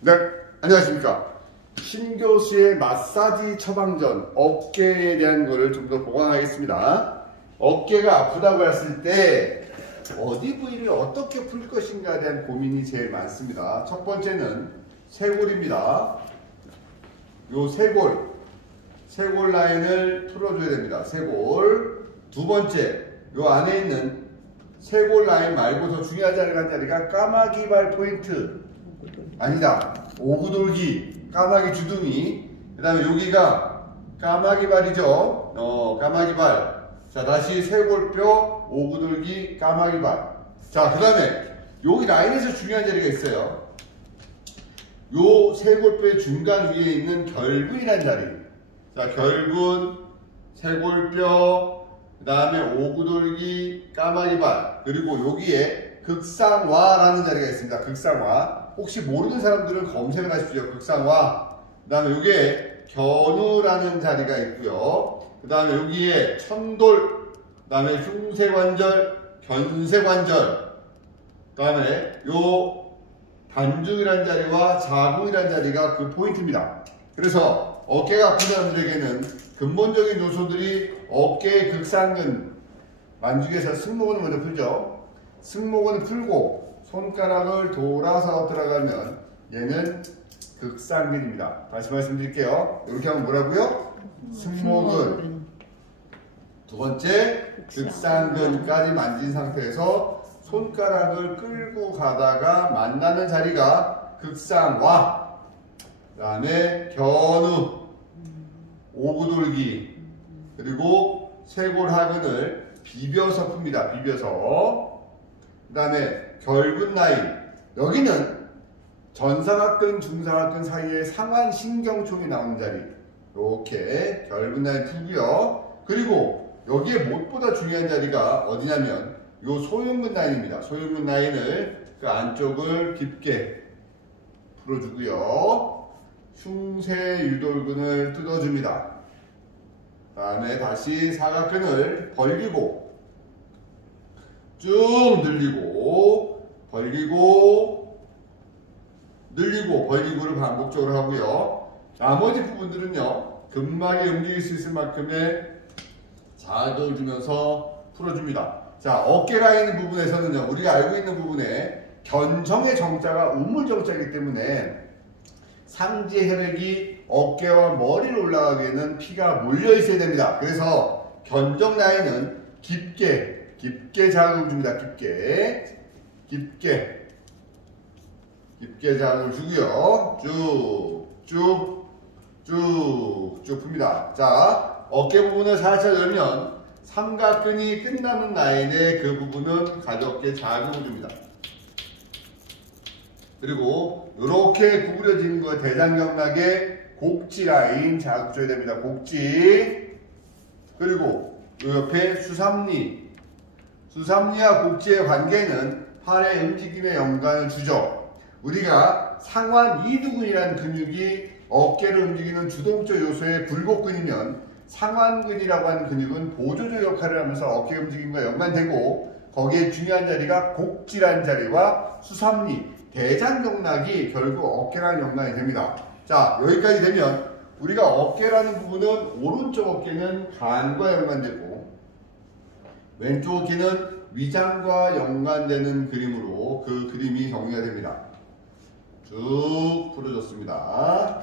네, 안녕하십니까. 신교수의 마사지 처방전, 어깨에 대한 거를 좀 더 보강하겠습니다. 어깨가 아프다고 했을 때 어디 부위를 어떻게 풀 것인가에 대한 고민이 제일 많습니다. 첫 번째는 쇄골입니다. 요 쇄골 라인을 풀어줘야 됩니다. 쇄골. 두 번째, 요 안에 있는 쇄골 라인 말고 더 중요하지 않은 자리가 까마귀발 포인트. 아니다. 오구돌기, 까마귀 주둥이. 그 다음에 여기가 까마귀발이죠. 까마귀발. 자, 다시 쇄골뼈, 오구돌기, 까마귀발. 자, 그 다음에 여기 라인에서 중요한 자리가 있어요. 요 쇄골뼈의 중간 위에 있는 결근이라는 자리. 자, 결근, 쇄골뼈, 그 다음에 오구돌기, 까마귀발. 그리고 여기에 극상화라는 자리가 있습니다. 극상화. 혹시 모르는 사람들은 검색을 하십시오. 극상화. 그 다음에 여기에 견우라는 자리가 있고요. 그 다음에 여기에 천돌, 그 다음에 흉쇄관절, 견쇄관절, 그 다음에 요 단중이라는 자리와 자궁이라는 자리가 그 포인트입니다. 그래서 어깨가 아픈 사람들에게는 근본적인 요소들이 어깨의 극상근, 만죽에서 승모근을 먼저 풀죠. 승모근을 풀고 손가락을 돌아서 들어가면 얘는 극상근입니다. 다시 말씀드릴게요. 이렇게 하면 뭐라고요? 승모근. 두 번째, 극상근까지 만진 상태에서 손가락을 끌고 가다가 만나는 자리가 극상화. 그 다음에 견우, 오구돌기, 그리고 쇄골하근을 비벼서 풉니다. 비벼서. 그 다음에 결근 라인. 여기는 전상악근, 중상악근 사이에 상완신경총이 나오는 자리. 이렇게 결근 라인 풀고요. 그리고 여기에 무엇보다 중요한 자리가 어디냐면 요 소흉근 라인입니다. 소흉근 라인을 그 안쪽을 깊게 풀어주고요. 흉쇄유돌근을 뜯어줍니다. 그 다음에 다시 사각근을 벌리고 쭉 늘리고 벌리고 늘리고 벌리고를 반복적으로 하고요. 나머지 부분들은요, 근막이 움직일 수 있을 만큼의 자극을 주면서 풀어줍니다. 자, 어깨 라인 부분에서는요, 우리가 알고 있는 부분에 견정의 정자가 우물정자이기 때문에 상지 혈액이 어깨와 머리로 올라가기에는 피가 몰려 있어야 됩니다. 그래서 견정 라인은 깊게 자극을 줍니다. 깊게 자극을 주고요. 쭉 풉니다. 자, 어깨 부분을 살짝 열면 삼각근이 끝나는 라인의 그 부분은 가볍게 자극을 줍니다. 그리고 이렇게 구부려지는 거 대장경락의 곡지 라인 자극 줘야 됩니다. 곡지. 그리고 이 옆에 수삼리와 곡지의 관계는 팔의 움직임에 영향을 주죠. 우리가 상완 이두근이라는 근육이 어깨를 움직이는 주동적 요소의 굴곡근이면 상완근이라고 하는 근육은 보조적 역할을 하면서 어깨 움직임과 연관되고 거기에 중요한 자리가 곡지라는 자리와 수삼리, 대장경락이 결국 어깨랑 연관이 됩니다. 자, 여기까지 되면 우리가 어깨라는 부분은 오른쪽 어깨는 간과 연관되고 왼쪽 어깨는 위장과 연관되는 그림으로 그 그림이 정리가 됩니다. 쭉 풀어줬습니다.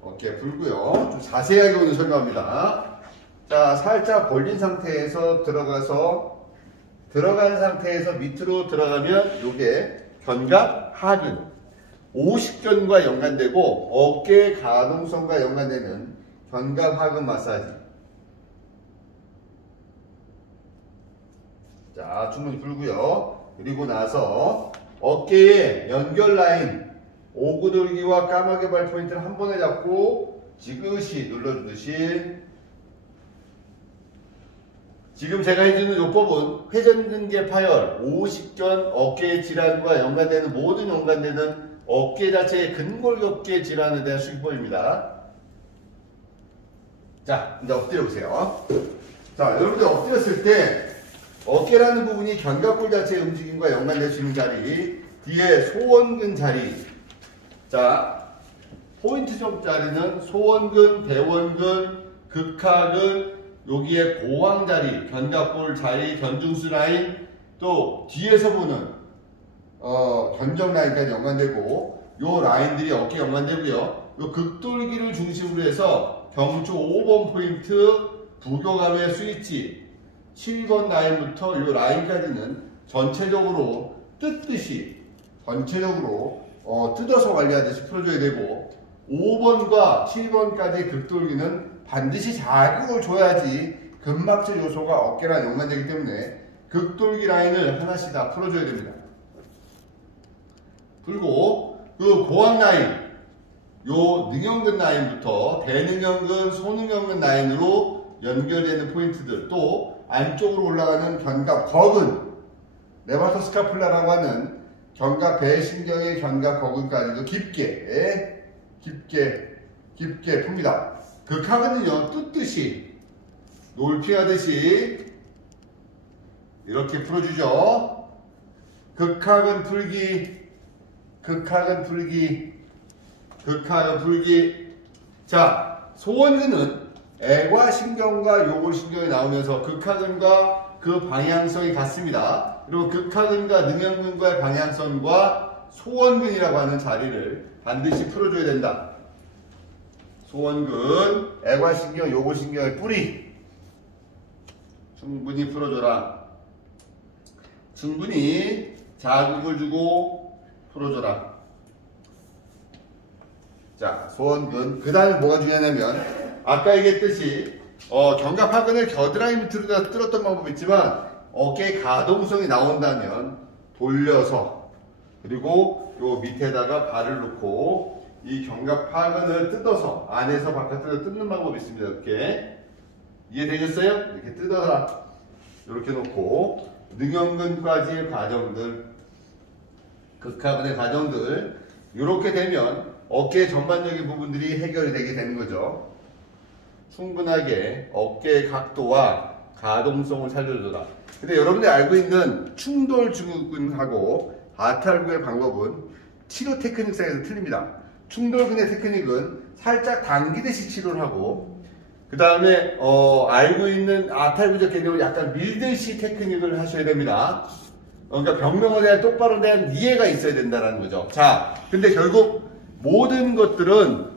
어깨 풀고요. 좀 자세하게 오늘 설명합니다. 자, 살짝 벌린 상태에서 들어간 상태에서 밑으로 들어가면 요게 견갑 하근, 오십견과 연관되고 어깨 가동성과 연관되는 견갑 하근 마사지. 자, 충분히 풀고요. 그리고 나서 어깨의 연결 라인, 오구돌기와 까마귀발 포인트를 한 번에 잡고 지그시 눌러주듯이, 지금 제가 해주는 요법은 회전근개 파열, 오십견, 어깨 질환과 연관되는 모든 연관되는 어깨 자체의 근골격계 질환에 대한 수기법입니다. 자, 이제 엎드려 보세요. 자, 여러분들 엎드렸을 때 어깨라는 부분이 견갑골 자체의 움직임과 연관될 수 있는 자리, 뒤에 소원근 자리, 자, 포인트 점자리는 소원근, 대원근, 극하근, 여기에 고왕 자리, 견갑골 자리, 견중수 라인, 또 뒤에서 보는 견적 라인까지 연관되고, 요 라인들이 어깨에 연관되고요. 요 극돌기를 중심으로 해서 경추 5번 포인트, 부교감의 스위치 7번 라인부터 요 라인까지는 전체적으로 뜯듯이 뜯어서 관리하듯이 풀어줘야 되고, 5번과 7번까지 극돌기는 반드시 자극을 줘야지 근막질 요소가 어깨랑 연관되기 때문에 극돌기 라인을 하나씩 다 풀어줘야 됩니다. 풀고 그 고왕 라인, 요 능형근 라인부터 대능형근, 소능형근 라인으로 연결되는 포인트들, 또 안쪽으로 올라가는 견갑 거근, 레바토 스카플라라고 하는 견갑 배신경의 견갑 거근까지도 깊게 풉니다. 극하근은요, 뜯듯이 놀피하듯이 이렇게 풀어주죠. 극하근 풀기. 자, 소원근은 애과신경과 요골신경이 나오면서 극하근과 그 방향성이 같습니다. 그리고 극하근과 능형근과의 방향성과 소원근이라고 하는 자리를 반드시 풀어줘야 된다. 소원근, 애과신경, 요골신경의 뿌리 충분히 풀어줘라. 충분히 자극을 주고 풀어줘라. 자, 소원근. 그 다음에 뭐가 중요하냐면, 아까 얘기했듯이 견갑하근을 겨드랑이 밑으로 뚫었던 방법이 있지만, 어깨의 가동성이 나온다면 돌려서, 그리고 요 밑에다가 발을 놓고 이 견갑하근을 뜯어서 안에서 바깥으로 뜯는 방법이 있습니다. 이렇게 이해되셨어요? 이렇게 뜯어라. 이렇게 놓고 능형근까지의 과정들, 극하근의 과정들, 이렇게 되면 어깨 전반적인 부분들이 해결이 되게 되는 거죠. 충분하게 어깨의 각도와 가동성을 살려줘라. 근데 여러분들이 알고 있는 충돌 증후군하고 아탈구의 방법은 치료 테크닉상에서 틀립니다. 충돌근의 테크닉은 살짝 당기듯이 치료를 하고, 그 다음에 알고 있는 아탈구적 개념을 약간 밀듯이 테크닉을 하셔야 됩니다. 그러니까 병명에 대한 똑바로 대한 이해가 있어야 된다는 거죠. 자, 근데 결국 모든 것들은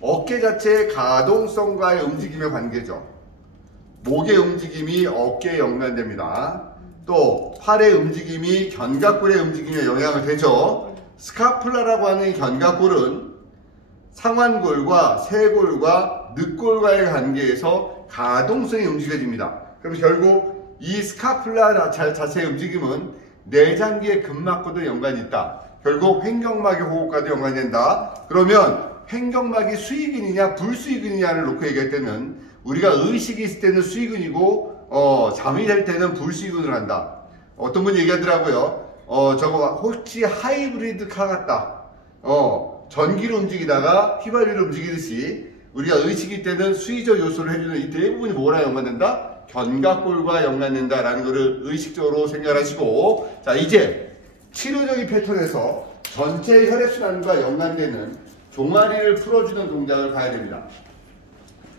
어깨 자체의 가동성과의 움직임의 관계죠. 목의 움직임이 어깨에 연관됩니다. 또 팔의 움직임이 견갑골의 움직임에 영향을 되죠. 스카플라라고 하는 견갑골은 상완골과 쇄골과 늑골과의 관계에서 가동성이 움직여집니다. 그럼 결국 이 스카플라 자체의 움직임은 내장기의 근막과도 연관이 있다. 결국 횡격막의 호흡과도 연관이 된다. 그러면 횡격막이 수의근이냐 불수의근이냐를 놓고 얘기할 때는 우리가 의식이 있을 때는 수의근이고 잠이 잘 때는 불수의근을 한다. 어떤 분이 얘기하더라고요. 저거 혹시 하이브리드 카 같다. 전기로 움직이다가 휘발유로 움직이듯이 우리가 의식일 때는 수의적 요소를 해주는 이 대부분이 뭐랑 연관된다? 견갑골과 연관된다라는 것을 의식적으로 생각하시고, 자, 이제 치료적인 패턴에서 전체 혈액순환과 연관되는 종아리를 풀어주는 동작을 봐야 됩니다.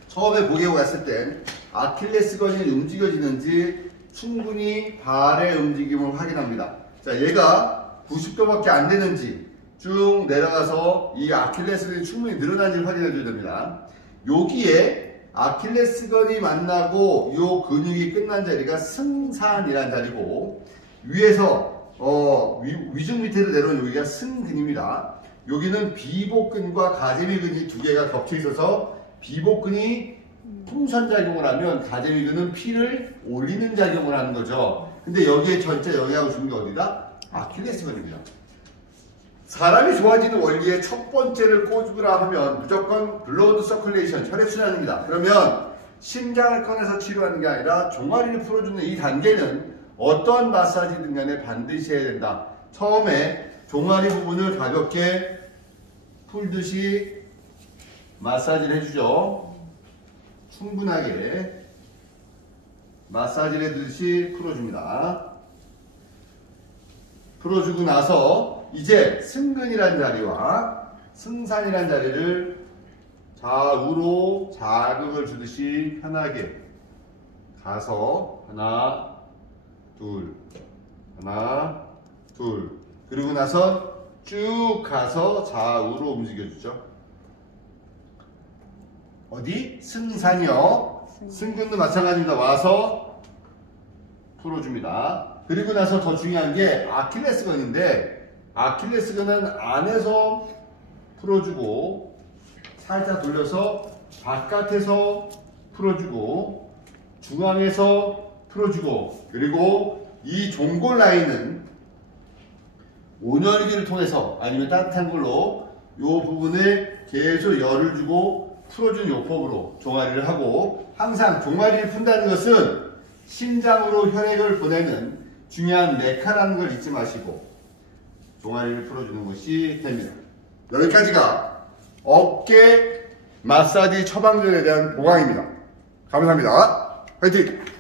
처음에 보기에 갔을 땐 아킬레스건이 움직여지는지 충분히 발의 움직임을 확인합니다. 자, 얘가 90도밖에 안 되는지 쭉 내려가서 이 아킬레스건이 충분히 늘어난지 확인해 줘야 됩니다. 여기에 아킬레스건이 만나고 요 근육이 끝난 자리가 승산이라는 자리고, 위에서 위중 밑으로 내려온 여기가 승근입니다. 여기는 비복근과 가재미근이 두 개가 겹쳐 있어서 비복근이 풍선작용을 하면 가재미근은 피를 올리는 작용을 하는 거죠. 근데 여기에 전체 영향을 주는 게 어디다? 아킬레스건입니다. 사람이 좋아지는 원리의 첫 번째를 꼽으라 하면 무조건 블러드 서큘레이션, 혈액순환입니다. 그러면 심장을 꺼내서 치료하는 게 아니라 종아리를 풀어주는 이 단계는 어떠한 마사지든 간에 반드시 해야 된다. 처음에 종아리 부분을 가볍게 풀듯이 마사지를 해주죠. 충분하게 마사지를 해주듯이 풀어줍니다. 풀어주고 나서 이제 승근이란 자리와 승산이란 자리를 좌우로 자극을 주듯이 편하게 가서 하나, 둘, 하나, 둘. 그리고 나서 쭉 가서 좌우로 움직여주죠. 어디? 승산이요. 승근도 마찬가지입니다. 와서 풀어줍니다. 그리고 나서 더 중요한 게 아킬레스건인데, 아킬레스건은 안에서 풀어주고 살짝 돌려서 바깥에서 풀어주고 중앙에서 풀어주고, 그리고 이 종골 라인은 온열기를 통해서 아니면 따뜻한 걸로 이 부분을 계속 열을 주고 풀어준 요법으로 종아리를 하고, 항상 종아리를 푼다는 것은 심장으로 혈액을 보내는 중요한 메카라는 걸 잊지 마시고 종아리를 풀어주는 것이 됩니다. 여기까지가 어깨 마사지 처방전에 대한 보강입니다. 감사합니다. 화이팅!